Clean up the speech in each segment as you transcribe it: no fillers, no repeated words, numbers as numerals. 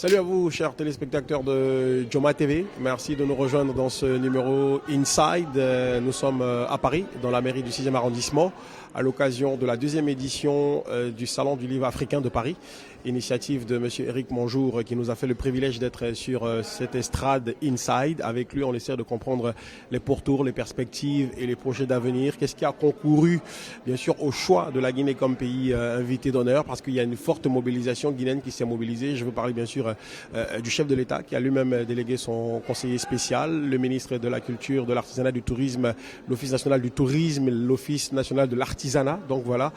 Salut à vous, chers téléspectateurs de Joma TV. Merci de nous rejoindre dans ce numéro Inside. Nous sommes à Paris, dans la mairie du 6e arrondissement, à l'occasion de la deuxième édition du Salon du livre africain de Paris. Initiative de M. Éric Monjour qui nous a fait le privilège d'être sur cette estrade Inside. Avec lui, on essaie de comprendre les pourtours, les perspectives et les projets d'avenir. Qu'est-ce qui a concouru, bien sûr, au choix de la Guinée comme pays invité d'honneur, parce qu'il y a une forte mobilisation guinéenne qui s'est mobilisée. Je veux parler, bien sûr, du chef de l'État qui a lui-même délégué son conseiller spécial, le ministre de la Culture, de l'Artisanat, du Tourisme, l'Office national du tourisme, l'Office national de l'artisanat. Donc voilà,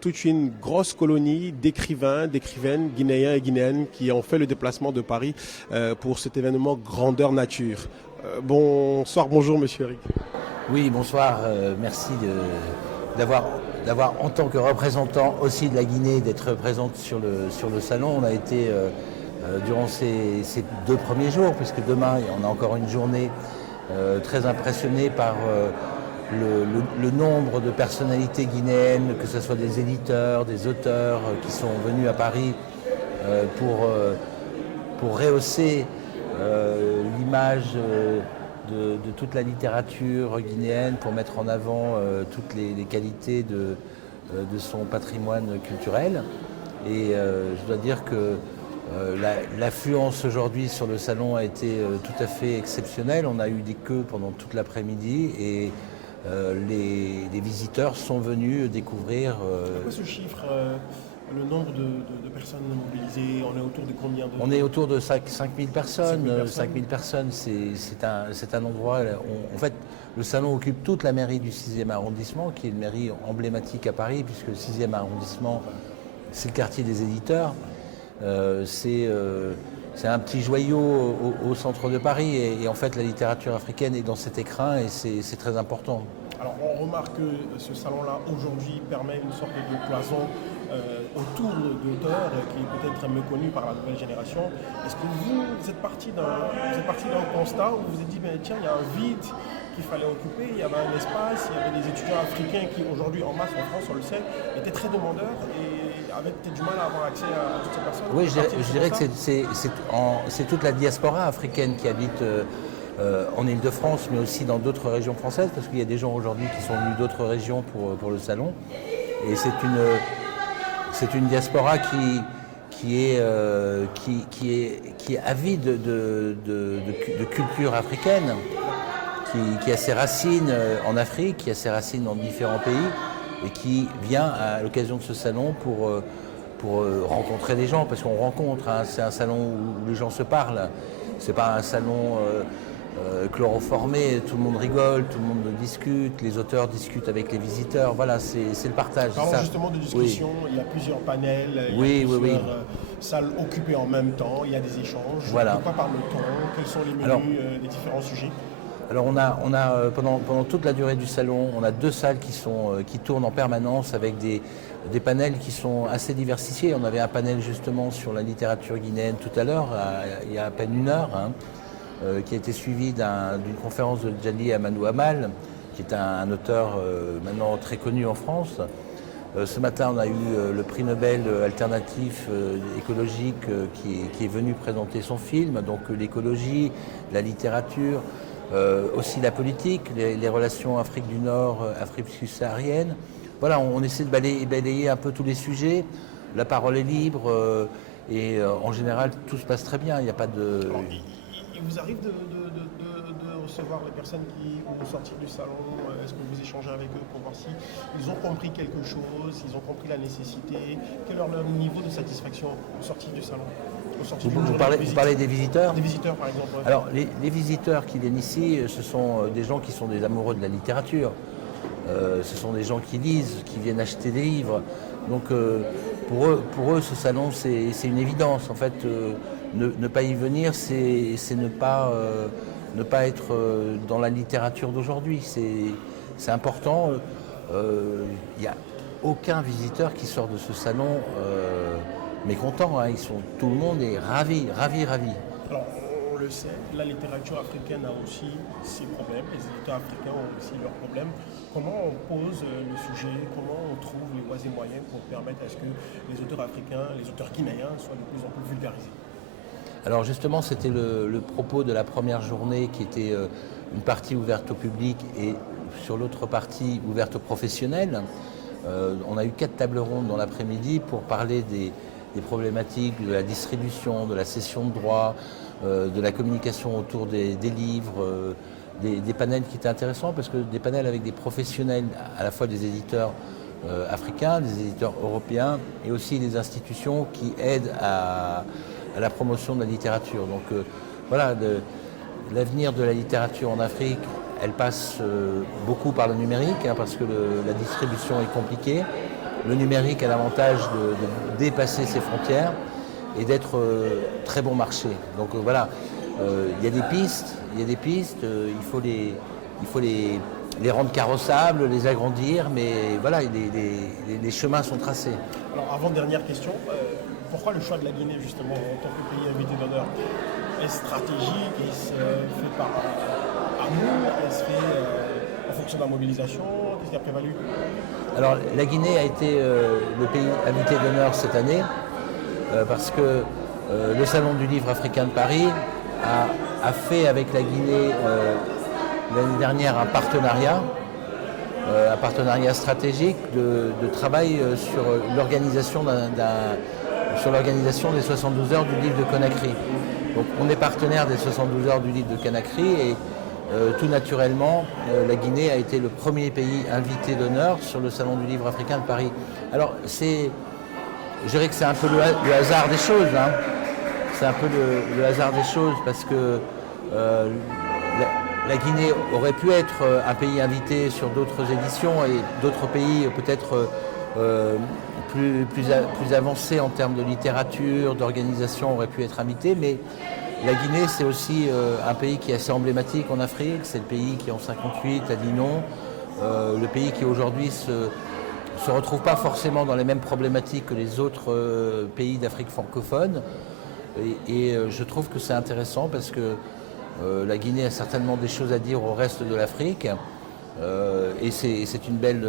toute une grosse colonie d'écrivains, d'écrivaines guinéens et guinéennes qui ont fait le déplacement de Paris pour cet événement grandeur nature. Bonsoir, bonjour Monsieur Eric. Oui, bonsoir, merci d'avoir en tant que représentant aussi de la Guinée, d'être présente sur le salon. On a été durant ces 2 premiers jours, puisque demain on a encore une journée très impressionnée par le nombre de personnalités guinéennes, que ce soit des éditeurs, des auteurs qui sont venus à Paris pour rehausser l'image de toute la littérature guinéenne, pour mettre en avant toutes les qualités de son patrimoine culturel. Et je dois dire que l'affluence aujourd'hui sur le salon a été tout à fait exceptionnelle. On a eu des queues pendant toute l'après-midi et les visiteurs sont venus découvrir. C'est quoi ce chiffre, le nombre de personnes mobilisées? On est autour de combien de... On est autour de 5000 personnes. 5000 personnes, c'est un endroit... En fait, le salon occupe toute la mairie du 6e arrondissement, qui est une mairie emblématique à Paris, puisque le 6e arrondissement, c'est le quartier des éditeurs. C'est un petit joyau au centre de Paris et en fait la littérature africaine est dans cet écrin et c'est très important. Alors on remarque que ce salon-là aujourd'hui permet une sorte de cloison autour d'auteurs qui est peut-être méconnu par la nouvelle génération. Est-ce que vous êtes parti d'un constat où vous vous êtes dit tiens, il y a un vide qu'il fallait occuper, il y avait un espace, il y avait des étudiants africains qui aujourd'hui en masse en France, on le sait, étaient très demandeurs et avaient peut-être du mal à avoir accès à toutes ces personnes? Oui, je dirais que c'est toute la diaspora africaine qui habite en Île-de-France, mais aussi dans d'autres régions françaises, parce qu'il y a des gens aujourd'hui qui sont venus d'autres régions pour le salon. Et c'est une diaspora qui est avide de culture africaine, qui a ses racines en Afrique, qui a ses racines dans différents pays, et qui vient à l'occasion de ce salon pour rencontrer des gens, parce qu'on rencontre, hein, c'est un salon où les gens se parlent, c'est pas un salon chloroformé, tout le monde rigole, tout le monde discute, les auteurs discutent avec les visiteurs, voilà, c'est le partage. Parlons justement de discussion, oui. Il y a plusieurs panels, il y a plusieurs salles occupées en même temps, il y a des échanges, voilà. De quoi parle-t-on, quels sont les menus des différents sujets? Alors on a pendant toute la durée du salon, on a 2 salles qui tournent en permanence avec des panels qui sont assez diversifiés. On avait un panel justement sur la littérature guinéenne tout à l'heure, il y a à peine 1 heure, qui a été suivi d'une conférence de Djali Amadou Amal, qui est un auteur maintenant très connu en France. Ce matin, on a eu le prix Nobel alternatif écologique qui est venu présenter son film, donc l'écologie, la littérature, aussi la politique, les relations Afrique du Nord, Afrique subsaharienne. Voilà, on essaie de balayer un peu tous les sujets. La parole est libre et en général, tout se passe très bien. Il n'y a pas de... Il vous arrive de recevoir les personnes qui vont sortir du salon? Est-ce que vous échangez avec eux pour voir si ils ont compris quelque chose, ils ont compris la nécessité? Quel est leur niveau de satisfaction au sortir du salon? Vous parlez des visiteurs? Des visiteurs, par exemple. Ouais. Alors, les visiteurs qui viennent ici, ce sont des gens qui sont des amoureux de la littérature. Ce sont des gens qui lisent, qui viennent acheter des livres. Donc, pour eux, ce salon, c'est une évidence. En fait, ne pas y venir, c'est ne pas être dans la littérature d'aujourd'hui. C'est important. Il n'y a aucun visiteur qui sort de ce salon mécontent. Hein. Tout le monde est ravi. Alors, on le sait, la littérature africaine a aussi ses problèmes. Les éditeurs africains ont aussi leurs problèmes. Comment on pose le sujet? Comment on trouve les voies et moyens pour permettre à ce que les auteurs africains, les auteurs guinéens soient de plus en plus vulgarisés? Alors justement, c'était le propos de la première journée qui était une partie ouverte au public et sur l'autre partie ouverte aux professionnels. On a eu 4 tables rondes dans l'après-midi pour parler des problématiques de la distribution, de la cession de droits, de la communication autour des livres, des panels qui étaient intéressants parce que des panels avec des professionnels, à la fois des éditeurs africains, des éditeurs européens et aussi des institutions qui aident à la promotion de la littérature. Donc voilà, l'avenir de la littérature en Afrique, elle passe beaucoup par le numérique parce que la distribution est compliquée. Le numérique a l'avantage de dépasser ses frontières et d'être très bon marché. Donc voilà, il y a des pistes, il faut les rendre carrossables, les agrandir, mais voilà, les chemins sont tracés. Alors avant-dernière question, pourquoi le choix de la Guinée justement en tant que pays invité d'honneur? Est-ce stratégique? Est-ce fait par amour? Est-ce fait en fonction de la mobilisation? Qu'est-ce qui a prévalu? Alors la Guinée a été le pays invité d'honneur cette année parce que le Salon du Livre africain de Paris a fait avec la Guinée l'année dernière un partenariat stratégique de travail sur l'organisation des 72 heures du livre de Conakry. Donc on est partenaire des 72 heures du livre de Conakry et tout naturellement, la Guinée a été le premier pays invité d'honneur sur le Salon du Livre africain de Paris. Alors je dirais que c'est un peu le hasard des choses. C'est un peu le hasard des choses parce que la Guinée aurait pu être un pays invité sur d'autres éditions et d'autres pays peut-être plus avancés en termes de littérature, d'organisation auraient pu être invités, mais la Guinée, c'est aussi un pays qui est assez emblématique en Afrique. C'est le pays qui, en 58, a dit non. Le pays qui, aujourd'hui, se retrouve pas forcément dans les mêmes problématiques que les autres pays d'Afrique francophone. Et je trouve que c'est intéressant parce que la Guinée a certainement des choses à dire au reste de l'Afrique. Et c'est une belle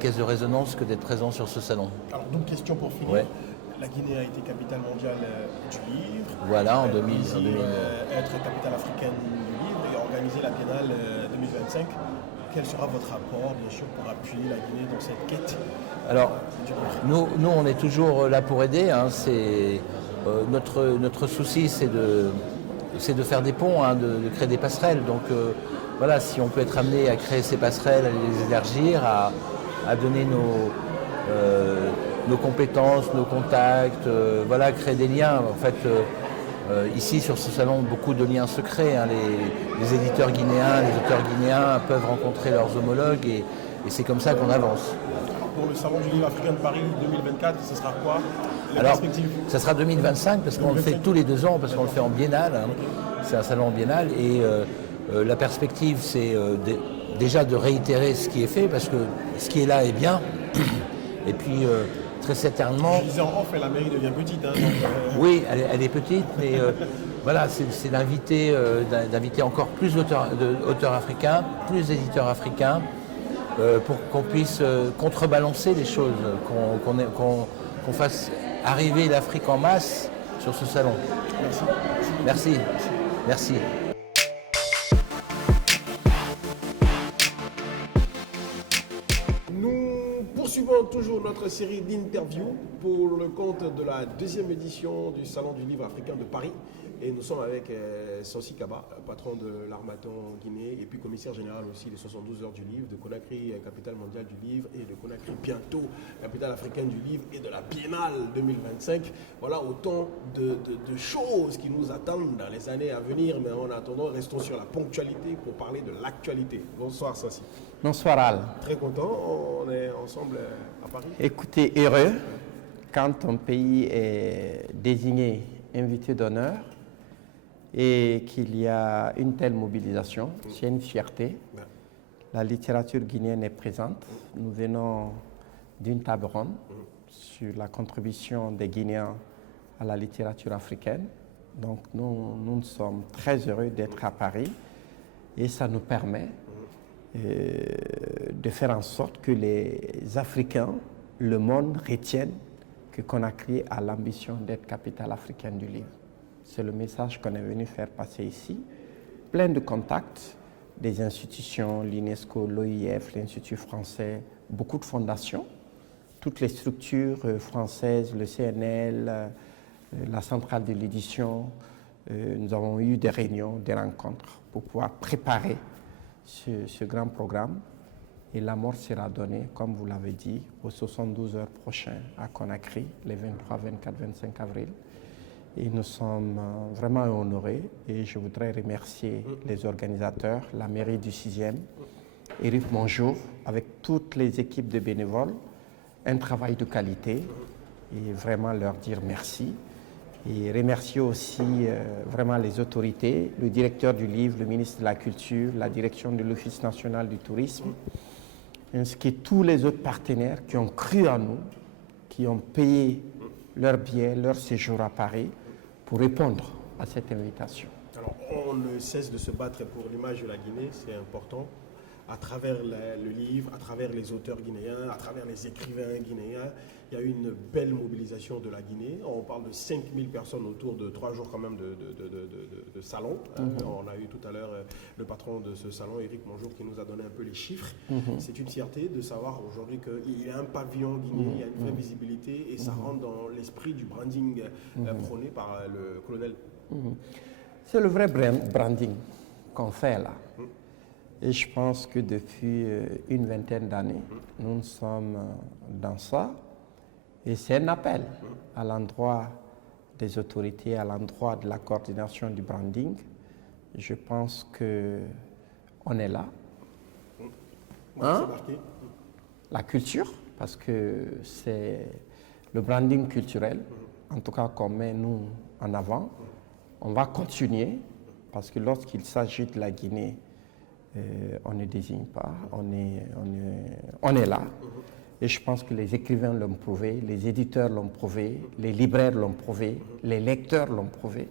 caisse de résonance que d'être présent sur ce salon. Alors, donc, question pour finir. Ouais. La Guinée a été capitale mondiale du livre. Voilà, en 2000. Être capitale africaine du livre et organiser la Biennale 2025. Quel sera votre apport, bien sûr, pour appuyer la Guinée dans cette quête? Alors, nous, on est toujours là pour aider. Notre souci, c'est de faire des ponts, de créer des passerelles. Donc, voilà, si on peut être amené à créer ces passerelles, à les élargir, à donner nos compétences, nos contacts, voilà, créer des liens. En fait, ici sur ce salon, beaucoup de liens se créent. Les éditeurs guinéens, les auteurs guinéens peuvent rencontrer leurs homologues et c'est comme ça qu'on avance. Pour le Salon du Livre africain de Paris 2024, ce sera quoi? Alors, ça sera 2025 parce qu'on le fait tous les 2 ans, parce qu'on le fait en biennale. C'est un salon en biennale et la perspective, c'est déjà de réitérer ce qui est fait parce que ce qui est là est bien. Et puis, très certainement... Je disais en off, la mairie devient petite. Oui, elle est petite, mais voilà, c'est d'inviter encore plus d'auteurs africains, plus d'éditeurs africains, pour qu'on puisse contrebalancer les choses, qu'on fasse arriver l'Afrique en masse sur ce salon. Merci. Merci. Nous poursuivons toujours notre série d'interviews pour le compte de la 2e édition du Salon du Livre africain de Paris. Et nous sommes avec Sansi Kaba, patron de l'Harmattan Guinée et puis commissaire général aussi des 72 heures du livre, de Conakry, capitale mondiale du livre, et de Conakry bientôt, capitale africaine du livre, et de la Biennale 2025. Voilà autant de choses qui nous attendent dans les années à venir, mais en attendant, restons sur la ponctualité pour parler de l'actualité. Bonsoir Sansi. Bonsoir Al. Très content, on est ensemble à Paris. Écoutez, heureux quand ton pays est désigné invité d'honneur et qu'il y a une telle mobilisation, c'est une fierté. La littérature guinéenne est présente. Nous venons d'une table ronde sur la contribution des Guinéens à la littérature africaine. Donc nous sommes très heureux d'être à Paris et ça nous permet de faire en sorte que les Africains, le monde retiennent que Conakry a l'ambition d'être capitale africaine du livre. C'est le message qu'on est venu faire passer ici. Plein de contacts des institutions, l'UNESCO, l'OIF, l'Institut français, beaucoup de fondations, toutes les structures françaises, le CNL, la centrale de l'édition. Nous avons eu des réunions, des rencontres pour pouvoir préparer ce grand programme. Et la mort sera donnée, comme vous l'avez dit, aux 72 heures prochaines à Conakry, les 23, 24, 25 avril. Et nous sommes vraiment honorés et je voudrais remercier les organisateurs, la mairie du 6e, Éric Monjour, avec toutes les équipes de bénévoles, un travail de qualité et vraiment leur dire merci. Et remercier aussi vraiment les autorités, le directeur du livre, le ministre de la Culture, la direction de l'Office national du tourisme, ainsi que tous les autres partenaires qui ont cru en nous, qui ont payé leur billet, leur séjour à Paris pour répondre à cette invitation. Alors, on ne cesse de se battre pour l'image de la Guinée, c'est important, à travers le livre, à travers les auteurs guinéens, à travers les écrivains guinéens. Il y a eu une belle mobilisation de la Guinée. On parle de 5000 personnes autour de 3 jours quand même de salon. On a eu tout à l'heure le patron de ce salon, Éric Monjour, qui nous a donné un peu les chiffres. C'est une fierté de savoir aujourd'hui qu'il y a un pavillon guinéen, il y a une vraie visibilité et ça rentre dans l'esprit du branding prôné par le colonel. C'est le vrai branding qu'on fait là. Et je pense que depuis une vingtaine d'années, nous sommes dans ça. Et c'est un appel à l'endroit des autorités, à l'endroit de la coordination du branding. Je pense qu'on est là. Hein? La culture, parce que c'est le branding culturel, en tout cas qu'on met nous en avant. On va continuer, parce que lorsqu'il s'agit de la Guinée, on ne désigne pas, on est là. Et je pense que les écrivains l'ont prouvé, les éditeurs l'ont prouvé, les libraires l'ont prouvé, les lecteurs l'ont prouvé.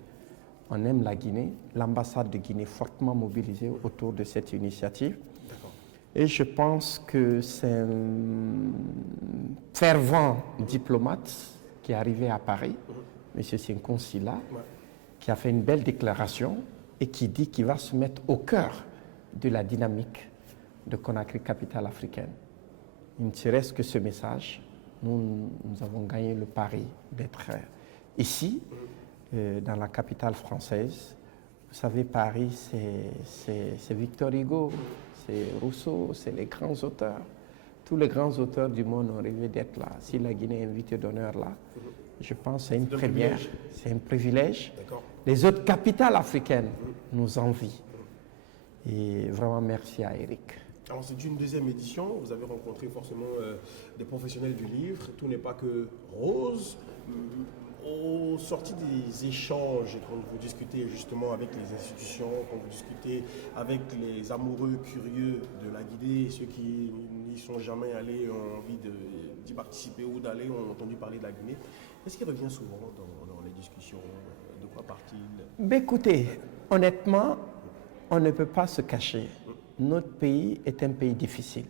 On aime la Guinée, l'ambassade de Guinée fortement mobilisée autour de cette initiative. Et je pense que c'est un fervent diplomate qui est arrivé à Paris, M. Sekou Sylla, qui a fait une belle déclaration et qui dit qu'il va se mettre au cœur de la dynamique de Conakry, capitale africaine. Il ne serait-ce que ce message, nous avons gagné le pari d'être ici, dans la capitale française. Vous savez, Paris, c'est Victor Hugo, c'est Rousseau, c'est les grands auteurs. Tous les grands auteurs du monde ont rêvé d'être là. Si la Guinée est invitée d'honneur là, je pense que c'est une première, c'est un privilège. Les autres capitales africaines nous envient. Et vraiment, merci à Éric. Alors, c'est une deuxième édition. Vous avez rencontré forcément des professionnels du livre. Tout n'est pas que rose. Au sorti des échanges, quand vous discutez justement avec les institutions, quand vous discutez avec les amoureux curieux de la Guinée, ceux qui n'y sont jamais allés, ont envie d'y participer ou d'aller, ont entendu parler de la Guinée, est-ce qu'il revient souvent dans les discussions? De quoi part-il? Écoutez, honnêtement, on ne peut pas se cacher. Notre pays est un pays difficile,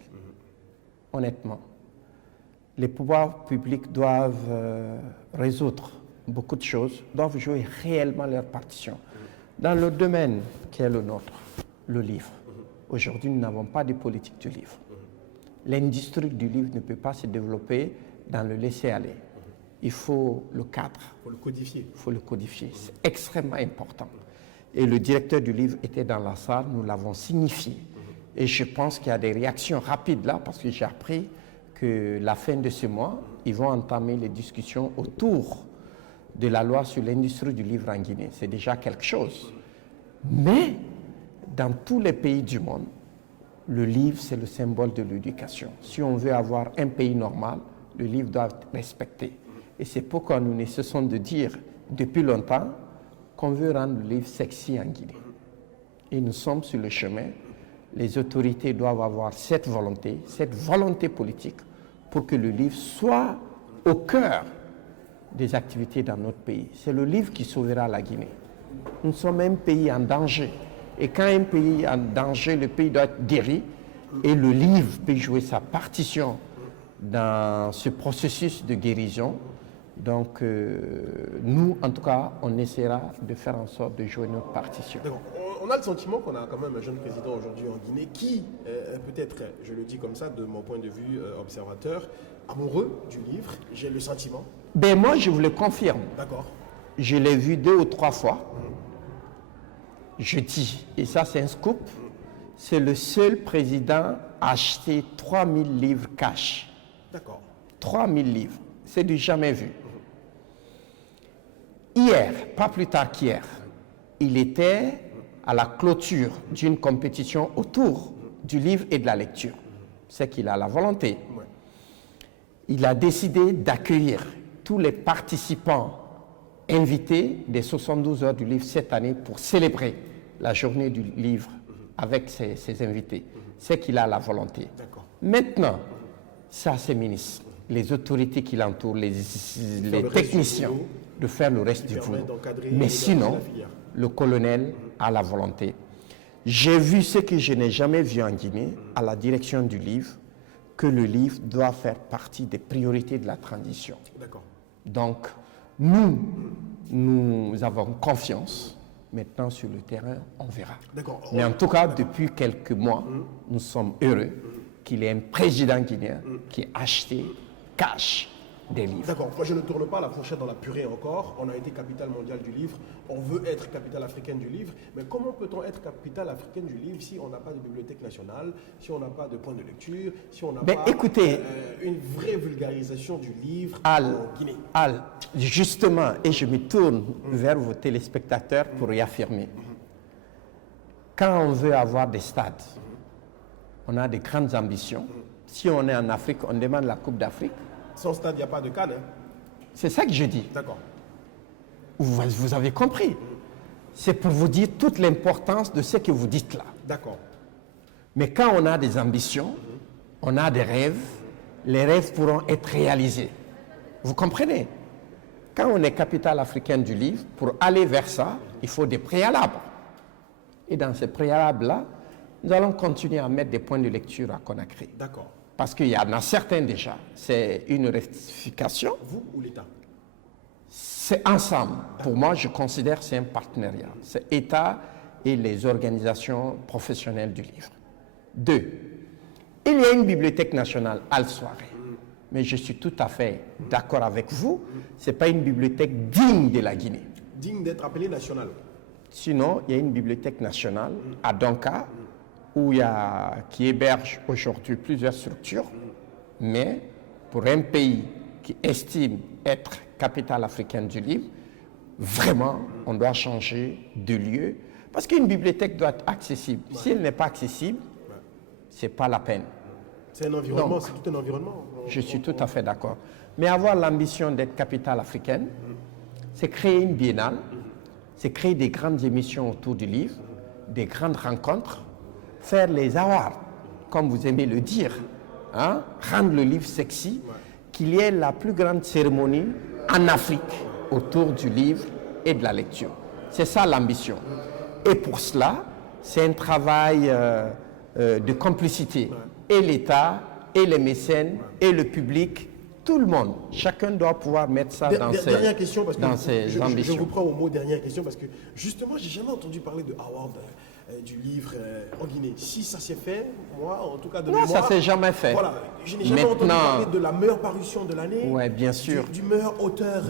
honnêtement. Les pouvoirs publics doivent résoudre beaucoup de choses, doivent jouer réellement leur partition. Dans le domaine qui est le nôtre, le livre, aujourd'hui nous n'avons pas de politique du livre. L'industrie du livre ne peut pas se développer dans le laisser-aller. Il faut le cadre. Il faut le codifier. Il faut le codifier. C'est extrêmement important. Et le directeur du livre était dans la salle, nous l'avons signifié. Et je pense qu'il y a des réactions rapides là, parce que j'ai appris que la fin de ce mois, ils vont entamer les discussions autour de la loi sur l'industrie du livre en Guinée. C'est déjà quelque chose. Mais dans tous les pays du monde, le livre, c'est le symbole de l'éducation. Si on veut avoir un pays normal, le livre doit être respecté. Et c'est pourquoi nous ne cessons de dire depuis longtemps qu'on veut rendre le livre sexy en Guinée. Et nous sommes sur le chemin. Les autorités doivent avoir cette volonté politique pour que le livre soit au cœur des activités dans notre pays. C'est le livre qui sauvera la Guinée. Nous sommes un pays en danger. Et quand un pays est en danger, le pays doit être guéri. Et le livre peut jouer sa partition dans ce processus de guérison. Donc, nous, en tout cas, on essaiera de faire en sorte de jouer notre partition. D'accord. On a le sentiment qu'on a quand même un jeune président aujourd'hui en Guinée qui, peut-être, je le dis comme ça, de mon point de vue observateur, amoureux du livre, j'ai le sentiment. Ben moi, je vous le confirme. D'accord. Je l'ai vu 2 ou 3 fois. Je dis, et ça c'est un scoop, c'est le seul président à acheter 3000 livres cash. D'accord. 3000 livres, c'est du jamais vu. Hier, pas plus tard qu'hier, il était à la clôture d'une compétition autour du livre et de la lecture. C'est qu'il a la volonté. Ouais. Il a décidé d'accueillir tous les participants invités des 72 heures du livre cette année pour célébrer la journée du livre avec ses invités. C'est qu'il a la volonté. D'accord. Maintenant, ça c'est ministre, les autorités qui l'entourent, les techniciens, de faire le reste du boulot. Mais sinon, le colonel a la volonté. J'ai vu ce que je n'ai jamais vu en Guinée, à la direction du livre, que le livre doit faire partie des priorités de la transition. D'accord. Donc, nous avons confiance. Maintenant, sur le terrain, on verra. D'accord. Mais en tout cas, depuis quelques mois, nous sommes heureux qu'il y ait un président guinéen qui ait acheté cash des livres. D'accord. Moi, je ne tourne pas la fourchette dans la purée encore. On a été capitale mondiale du livre. On veut être capitale africaine du livre. Mais comment peut-on être capitale africaine du livre si on n'a pas de bibliothèque nationale, si on n'a pas de point de lecture, si on n'a pas une vraie vulgarisation du livre en Guinée? Justement, et je me tourne vers vos téléspectateurs pour réaffirmer. Quand on veut avoir des stades, on a des grandes ambitions. Si on est en Afrique, on demande la Coupe d'Afrique. Sans stade, il n'y a pas de Cannes. Hein? C'est ça que je dis. D'accord. Vous avez compris. C'est pour vous dire toute l'importance de ce que vous dites là. D'accord. Mais quand on a des ambitions, on a des rêves, les rêves pourront être réalisés. Vous comprenez? Quand on est capitale africaine du livre, pour aller vers ça, il faut des préalables. Et dans ces préalables-là, nous allons continuer à mettre des points de lecture à Conakry. D'accord. Parce qu'il y en a certains déjà. C'est une rectification. Vous ou l'État? C'est ensemble. Pour moi, je considère que c'est un partenariat. C'est l'État et les organisations professionnelles du livre. 2. Il y a une bibliothèque nationale Al-Soirée. Mais je suis tout à fait d'accord avec vous. Ce n'est pas une bibliothèque digne de la Guinée. Digne d'être appelée nationale. Sinon, il y a une bibliothèque nationale à Donka, qui héberge aujourd'hui plusieurs structures, mais pour un pays qui estime être capitale africaine du livre, vraiment, on doit changer de lieu, parce qu'une bibliothèque doit être accessible. Si elle n'est pas accessible, ce n'est pas la peine. C'est un environnement, c'est tout un environnement. Je suis tout à fait d'accord. Mais avoir l'ambition d'être capitale africaine, c'est créer une biennale, c'est créer des grandes émissions autour du livre, des grandes rencontres, faire les awards, comme vous aimez le dire, hein, rendre le livre sexy, qu'il y ait la plus grande cérémonie en Afrique autour du livre et de la lecture. C'est ça l'ambition. Et pour cela, c'est un travail de complicité. Et l'État, et les mécènes, et le public, tout le monde. Chacun doit pouvoir mettre ça dans ses ambitions. Je vous prends au mot, dernière question, parce que justement, j'ai jamais entendu parler de award du livre en Guinée. Si ça s'est fait, moi, en tout cas de mémoire... Non, ça s'est jamais fait. Voilà, je n'ai jamais entendu parler de la meilleure parution de l'année. Oui, bien sûr. Du meilleur auteur.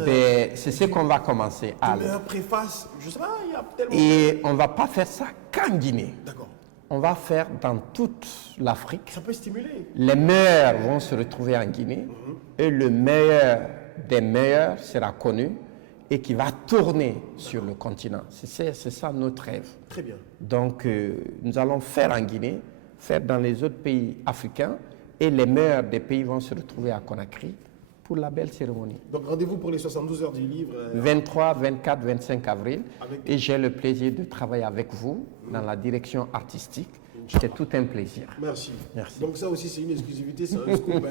C'est ce qu'on va commencer. Du meilleur préface. Je sais pas, il y a tellement... Et on ne va pas faire ça qu'en Guinée. D'accord. On va faire dans toute l'Afrique. Ça peut stimuler. Les meilleurs vont se retrouver en Guinée et le meilleur des meilleurs sera connu et qui va tourner sur le continent. C'est ça notre rêve. Très bien. Donc, nous allons faire en Guinée, faire dans les autres pays africains et les meilleurs des pays vont se retrouver à Conakry pour la belle cérémonie. Donc, rendez-vous pour les 72 heures du livre. 23, 24, 25 avril. Et j'ai le plaisir de travailler avec vous dans la direction artistique. C'était tout un plaisir. Merci. Merci. Donc ça aussi, c'est une exclusivité, c'est un scoop.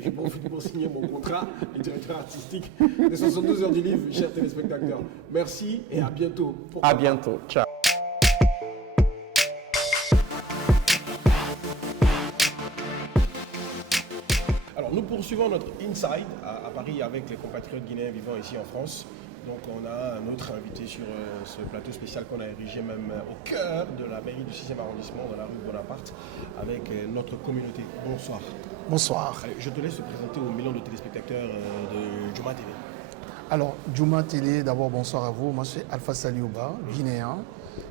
Je profite pour signer mon contrat de directeur artistique des 72 heures du livre, chers téléspectateurs. Merci et à bientôt. À bientôt. Ciao. Alors, nous poursuivons notre Inside à Paris avec les compatriotes guinéens vivant ici en France. Donc on a un autre invité sur ce plateau spécial qu'on a érigé même au cœur de la mairie du 6e arrondissement, dans la rue Bonaparte, avec notre communauté. Bonsoir. Bonsoir. Allez, je te laisse te présenter aux millions de téléspectateurs de Djouma TV. Alors, Djouma Télé, d'abord bonsoir à vous. Moi, c'est Alpha Saliouba, guinéen,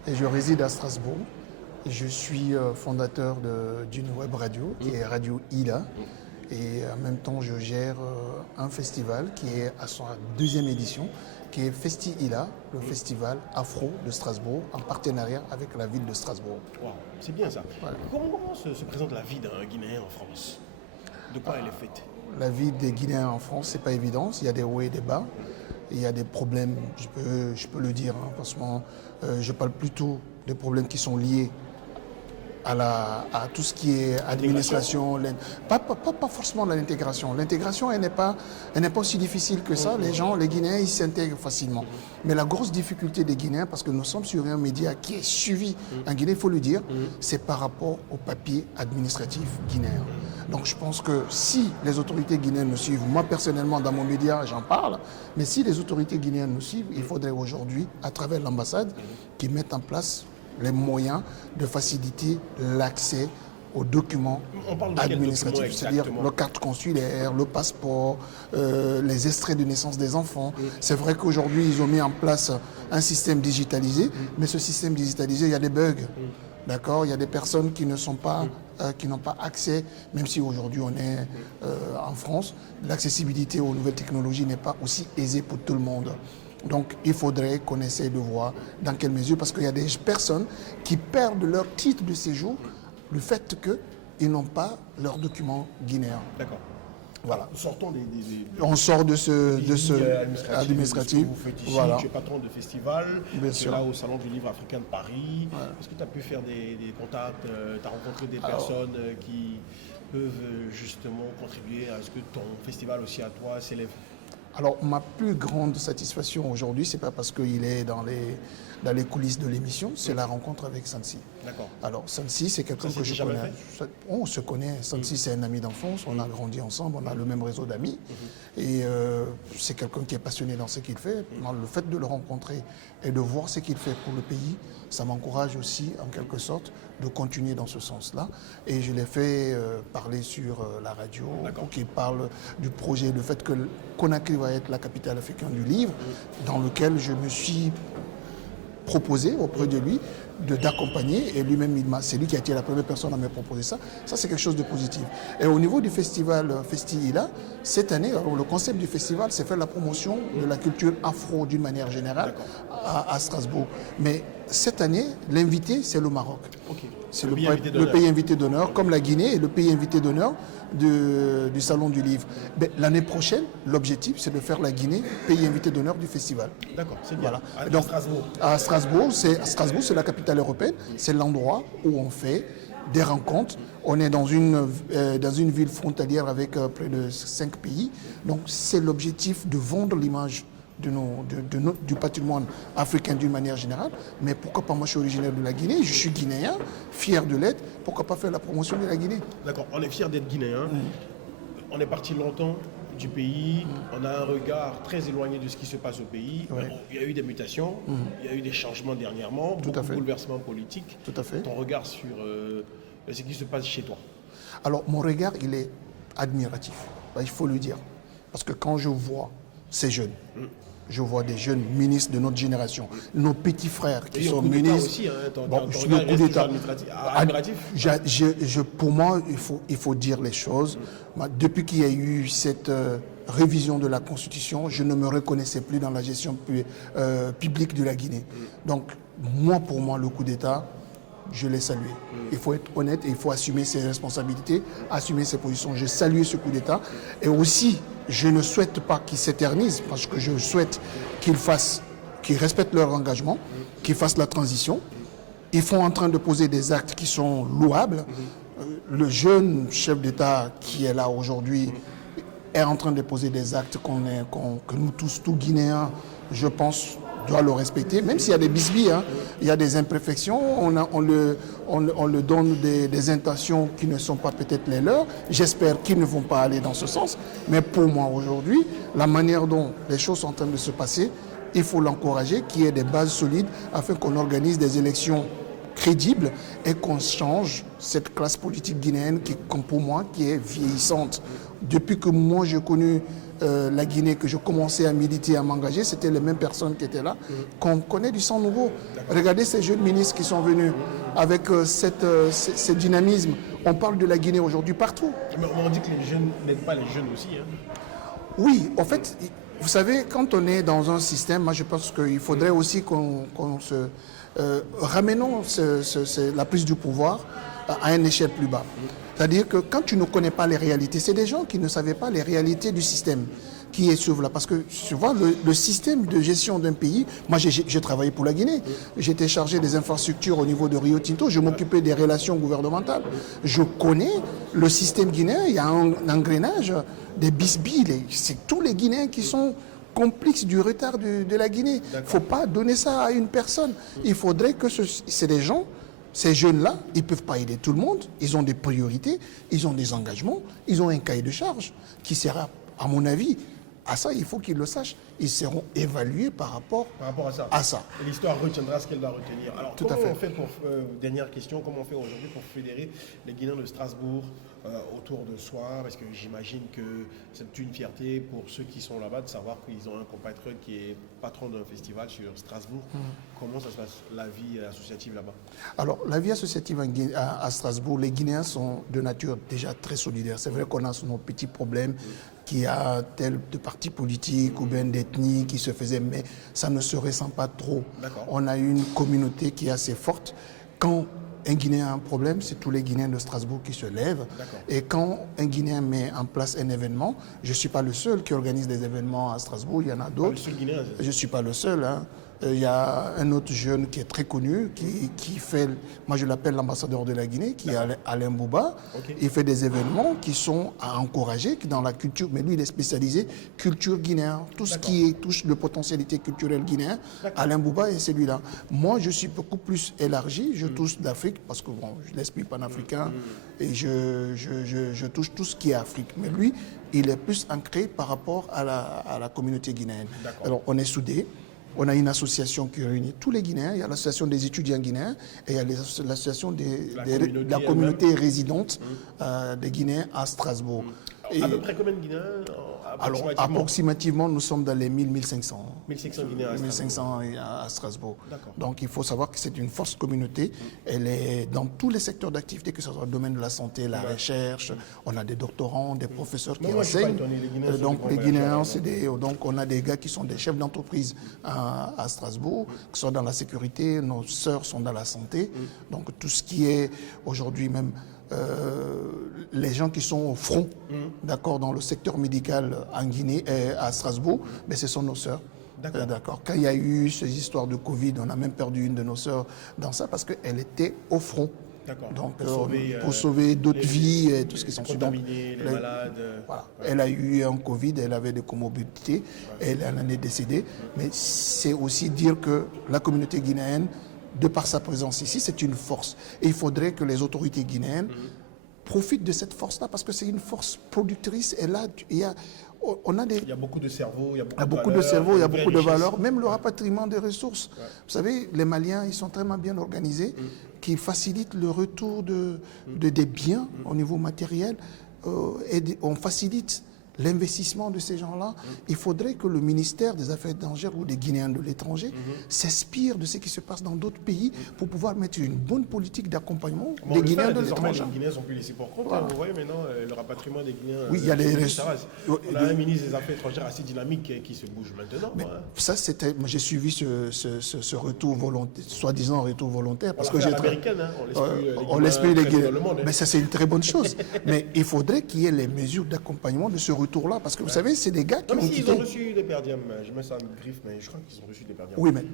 et je réside à Strasbourg. Je suis fondateur d'une web radio qui est Radio Ila. Et en même temps, je gère un festival qui est à sa 2e édition, qui est Festi Ila, le festival afro de Strasbourg, en partenariat avec la ville de Strasbourg. Wow, c'est bien ça. Ouais. Comment se présente la vie d'un Guinéen en France? De quoi elle est faite? La vie des Guinéens en France, c'est pas évident. Il y a des hauts et des bas. Il y a des problèmes, je peux le dire, hein, parce que je parle plutôt des problèmes qui sont liés à tout ce qui est administration, pas forcément l'intégration. L'intégration, elle n'est pas aussi difficile que ça. Les Guinéens, ils s'intègrent facilement. Mais la grosse difficulté des Guinéens, parce que nous sommes sur un média qui est suivi en Guinée, il faut le dire, c'est par rapport aux papiers administratifs guinéens. Donc je pense que si les autorités guinéennes nous suivent, moi personnellement dans mon média j'en parle, mais si les autorités guinéennes nous suivent, il faudrait aujourd'hui, à travers l'ambassade, qu'ils mettent en place les moyens de faciliter l'accès aux documents administratifs, c'est-à-dire la carte consulaire, le passeport, les extraits de naissance des enfants. C'est vrai qu'aujourd'hui, ils ont mis en place un système digitalisé, mais ce système digitalisé, il y a des bugs. D'accord, il y a des personnes qui ne sont pas, qui n'ont pas accès, même si aujourd'hui on est en France, l'accessibilité aux nouvelles technologies n'est pas aussi aisée pour tout le monde. Donc il faudrait qu'on essaye de voir dans quelle mesure, parce qu'il y a des personnes qui perdent leur titre de séjour du fait qu'ils n'ont pas leurs documents guinéens. D'accord. Voilà. Sortons On sort de ce administratif. Vous faites ici, voilà. tu es patron de festival, Bien tu es sûr. là au Salon du Livre africain de Paris. Ouais. Est-ce que tu as pu faire des contacts, tu as rencontré des personnes qui peuvent justement contribuer à ce que ton festival aussi à toi s'élève? Alors, ma plus grande satisfaction aujourd'hui, c'est pas parce qu'il est dans les coulisses de l'émission, c'est la rencontre avec Sansi. D'accord. Alors, Sansi, c'est quelqu'un que je connais. On se connaît. Sansi, c'est un ami d'enfance. On a grandi ensemble. On a le même réseau d'amis. Et c'est quelqu'un qui est passionné dans ce qu'il fait. Le fait de le rencontrer et de voir ce qu'il fait pour le pays, ça m'encourage aussi, en quelque sorte, de continuer dans ce sens-là. Et je l'ai fait parler sur la radio, pour qu'il parle du projet, le fait que Conakry va être la capitale africaine du livre, dans lequel je me suis proposé auprès de lui d'accompagner, et lui-même, c'est lui qui a été la première personne à me proposer ça. Ça, c'est quelque chose de positif. Et au niveau du festival Festi Ila, cette année, alors, le concept du festival, c'est faire la promotion de la culture afro d'une manière générale à Strasbourg. Mais cette année, l'invité, c'est le Maroc. Okay. C'est le pays invité d'honneur, comme la Guinée est le pays invité d'honneur du Salon du Livre. L'année prochaine, l'objectif, c'est de faire la Guinée pays invité d'honneur du festival. D'accord, c'est bien. Voilà. Donc, à Strasbourg, c'est la capitale européenne, c'est l'endroit où on fait des rencontres. On est dans une ville frontalière avec près de 5 pays. Donc, c'est l'objectif de vendre l'image du patrimoine africain d'une manière générale. Mais pourquoi pas, moi je suis originaire de la Guinée, je suis guinéen, fier de l'être, pourquoi pas faire la promotion de la Guinée? D'accord, on est fier d'être guinéen. On est parti longtemps du pays, on a un regard très éloigné de ce qui se passe au pays. Ouais. Il y a eu des mutations, il y a eu des changements dernièrement, Tout à beaucoup fait. de bouleversements politiques. Tout à fait. Ton regard sur ce qui se passe chez toi? Alors, mon regard, il est admiratif, il faut le dire. Parce que quand je vois ces jeunes, je vois des jeunes ministres de notre génération, nos petits frères qui sont ministres. Aussi, hein, le coup d'État. Admiratif. Pour moi, il faut dire les choses. Depuis qu'il y a eu cette révision de la Constitution, je ne me reconnaissais plus dans la gestion publique de la Guinée. Donc, pour moi, le coup d'État, je l'ai salué. Il faut être honnête et il faut assumer ses responsabilités, assumer ses positions. J'ai salué ce coup d'État. Et aussi, je ne souhaite pas qu'il s'éternise, parce que je souhaite qu'ils respectent leur engagement, qu'ils fassent la transition. Ils sont en train de poser des actes qui sont louables. Le jeune chef d'État qui est là aujourd'hui est en train de poser des actes que nous tous, tous Guinéens, je pense, doit le respecter, même s'il y a des bisbilles, hein, il y a des imperfections, on le donne des intentions qui ne sont pas peut-être les leurs. J'espère qu'ils ne vont pas aller dans ce sens. Mais pour moi, aujourd'hui, la manière dont les choses sont en train de se passer, il faut l'encourager, qu'il y ait des bases solides afin qu'on organise des élections crédible et qu'on change cette classe politique guinéenne qui, comme pour moi, qui est vieillissante. Depuis que moi j'ai connu la Guinée, que je commençais à militer, à m'engager, c'était les mêmes personnes qui étaient là, qu'on connaît du sang nouveau. Regardez ces jeunes ministres qui sont venus avec ce dynamisme. On parle de la Guinée aujourd'hui partout. Mais on dit que les jeunes n'aident pas les jeunes aussi. Hein. Oui, en fait, vous savez, quand on est dans un système, moi je pense qu'il faudrait aussi qu'on se... ramenons la prise du pouvoir à une échelle plus bas. C'est-à-dire que quand tu ne connais pas les réalités, c'est des gens qui ne savaient pas les réalités du système qui est sur là. Parce que tu vois, le système de gestion d'un pays, moi j'ai travaillé pour la Guinée, j'étais chargé des infrastructures au niveau de Rio Tinto, je m'occupais des relations gouvernementales. Je connais le système guinéen, il y a un engrenage, des bisbilles, c'est tous les Guinéens qui sont complices du retard de la Guinée. Il ne faut pas donner ça à une personne. Il faudrait que c'est des gens, ces jeunes-là, ils ne peuvent pas aider tout le monde. Ils ont des priorités, ils ont des engagements, ils ont un cahier de charge qui sera, à mon avis, à ça, il faut qu'ils le sachent. Ils seront évalués par rapport à ça. Et l'histoire retiendra ce qu'elle doit retenir. Alors, comment on fait pour, dernière question, comment on fait aujourd'hui pour fédérer les Guinéens de Strasbourg autour de soi? Parce que j'imagine que c'est une fierté pour ceux qui sont là-bas de savoir qu'ils ont un compatriote qui est patron d'un festival sur Strasbourg. Comment ça se passe, la vie associative là-bas? Alors, la vie associative à Strasbourg, les Guinéens sont de nature déjà très solidaires. C'est vrai qu'on a nos petits problèmes, qu'il y a tel de parti politique ou bien d'ethnie qui se faisait, mais ça ne se ressent pas trop. On a une communauté qui est assez forte. Quand un Guinéen a un problème, c'est tous les Guinéens de Strasbourg qui se lèvent. Et quand un Guinéen met en place un événement, je ne suis pas le seul qui organise des événements à Strasbourg, il y en a d'autres. Je ne suis pas le seul. Hein. Il y a un autre jeune qui est très connu, qui fait, moi je l'appelle l'ambassadeur de la Guinée, qui est Alain Bouba. Il fait des événements qui sont à encourager dans la culture, mais lui il est spécialisé culture guinéenne. Tout ce qui touche de potentialité culturelle guinéenne, Alain Bouba est celui-là. Moi je suis beaucoup plus élargi, je touche l'Afrique, parce que bon, l'esprit panafricain, et je touche tout ce qui est Afrique. Mais lui, il est plus ancré par rapport à la communauté guinéenne. Alors on est soudés. On a une association qui réunit tous les Guinéens. Il y a l'association des étudiants guinéens et il y a l'association de la communauté résidente des Guinéens à Strasbourg. À peu près combien de Guinéens approximativement, nous sommes dans les 1000-1500. 1500 Guinéens à 1500 à Strasbourg. Donc il faut savoir que c'est une forte communauté. Elle est dans tous les secteurs d'activité, que ce soit le domaine de la santé, la recherche. On a des doctorants, des professeurs qui enseignent. Donc les Guinéens, donc on a des gars qui sont des chefs d'entreprise à Strasbourg, qui sont dans la sécurité. Nos sœurs sont dans la santé. Donc tout ce qui est aujourd'hui même... les gens qui sont au front, d'accord, dans le secteur médical en Guinée et à Strasbourg, mais ce sont nos sœurs. D'accord. Quand il y a eu ces histoires de Covid, on a même perdu une de nos sœurs dans ça parce qu'elle était au front. Donc pour sauver d'autres vies et tout ce qui s'en suit. Les malades. Voilà. Elle a eu un Covid, elle avait des comorbidités, elle en est décédée. Mais c'est aussi dire que la communauté guinéenne, de par sa présence ici, c'est une force. Et il faudrait que les autorités guinéennes profitent de cette force-là parce que c'est une force productrice. Et là, il y a beaucoup de cerveaux, il y a beaucoup de valeurs, même le rapatriement des ressources. Vous savez, les Maliens, ils sont tellement bien organisés qui facilitent le retour des biens au niveau matériel et on facilite l'investissement de ces gens-là. Il faudrait que le ministère des Affaires étrangères ou des Guinéens de l'étranger s'inspire de ce qui se passe dans d'autres pays pour pouvoir mettre une bonne politique d'accompagnement des Guinéens de l'étranger. Les Guinéens sont plus laissés pour compte. Vous voyez maintenant le rapatriement des Guinéens. Oui, il y a les on a un ministre des Affaires étrangères assez dynamique qui se bouge maintenant. Mais ça, c'était. J'ai suivi ce retour volontaire, soi-disant retour volontaire, parce que j'ai américaine. On laisse plus les Guinéens. Mais ça, c'est une très bonne chose. Mais il faudrait qu'il y ait les mesures d'accompagnement de ce retour-là, parce que vous savez, c'est des gars qui ont quitté. Ils ont reçu des perdièmes, je mets ça en griffe, mais je crois qu'ils ont reçu des perdièmes. Oui, mais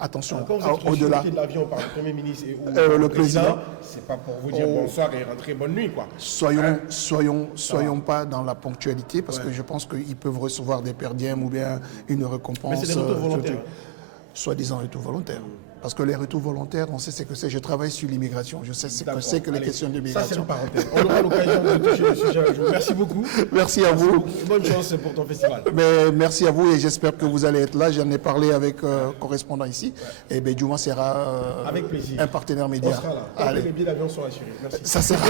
attention, au-delà de l'avion par le Premier ministre ou le président, c'est pas pour vous dire bonsoir et rentrer bonne nuit, quoi. Soyons pas dans la ponctualité, parce que je pense qu'ils peuvent recevoir des perdièmes ou bien une récompense. Mais c'est des retours volontaires. soi-disant retour volontaire. Parce que les retours volontaires, on sait ce que c'est. Je travaille sur l'immigration. Je sais ce que c'est que les questions d'immigration. Ça, c'est une parenthèse. On aura l'occasion de toucher le sujet un jour. Merci beaucoup. Merci à vous. Bonne chance pour ton festival. Mais merci à vous et j'espère que vous allez être là. J'en ai parlé avec correspondant ici. Et ben, Djouma sera avec plaisir. Un partenaire média. On sera là. Les billets d'avion sont assurés. Merci. Ça sera.